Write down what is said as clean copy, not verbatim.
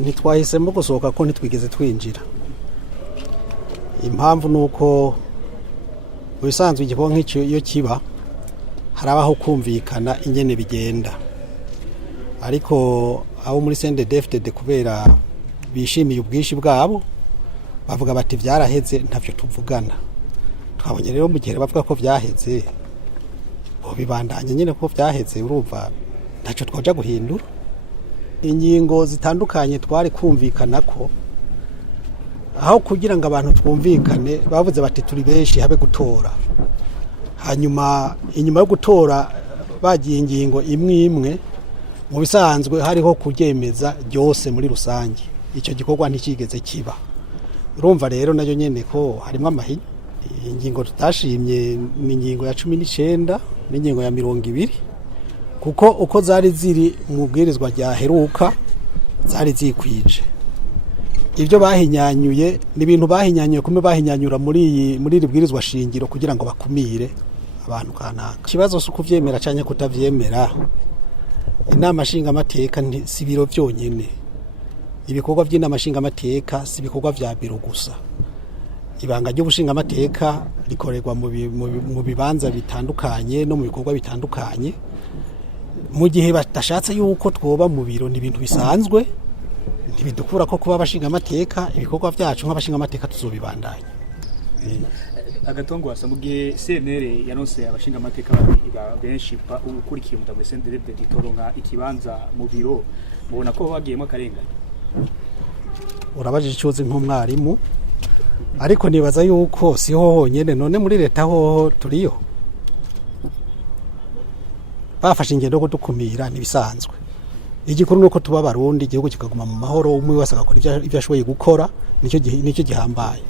ntitwahisemo gusohoka ko ntitwigeze twinjira. Impamvu nuko ubisanzwe igikorwa nk'icyo iyo kiba harabaho kumvikana ingene bigenda, ariko abo muri CNDD-FDD kubera bishimiye ubwishi bwabo bavuga bati byaraheze ntavyo tuvugana. Twabonye rero mu gihe bavuga ko vyaheze bo bibandanye nyine ko vyaheze, urumva ntacyo twaja guhindura. Ingingo zitandukanye twari kumvikana ko aho kugira ngo abantu twumvikane bavuze bati turi benshi habe gutora, hanyuma inyuma yo gutora bagiye ingingo imwe imwe mu bisanzwe hariho kuryemeza byose muri rusange. Icyo gikorwa ntikigeze kiba. Urumva rero nayo nyene ko harimo amahinya. Ingingo tutashimye ni ingingo ya 19 n'ingingo ya 20, kuko uko zari ziri mu bwirizwa rya heruka zari zikwije. Ibyo bahinyanyuye ni ibintu bahinyanyuye kumwe bahinyanyura muri iri bwirizwa shingiro kugira ngo bakumire abantu kanaka. Ikibazo si kuvyemera cyane kutavyemera. Inama nshingamateka si biro byonyene. Ibikorwa by'inama nshingamateka si ibikorwa vya biro gusa. Ibanga ry'ubushingamateka rikorerwa mu bibanza bitandukanye no mu bikorwa bitandukanye. Mu gihe batashatse yuko twoba mu biro ni ibintu bisanzwe, ntibidukura ko kuba abashingamateka ibikorwa byacu nk'abashingamateka tuzobibandanya. Agatongo wasa mu gihe CNL yanose abashingamateka benshi ukurikiye mu CNDD ditoronka ikibanza mu biro, mubona ko bagiyemo akarengane. Urabajije icoze nk'umwarimu, ariko nibaza yuko siho honyene, none muri leta ho turiyo bafashe ingendo ko dukumira nibisanzwe. Igikuru nuko tuba Barundi, igihugu kikaguma mu mahoro, umwe wese agakora ibyo ashoboye gukora, nicyo gihambaye.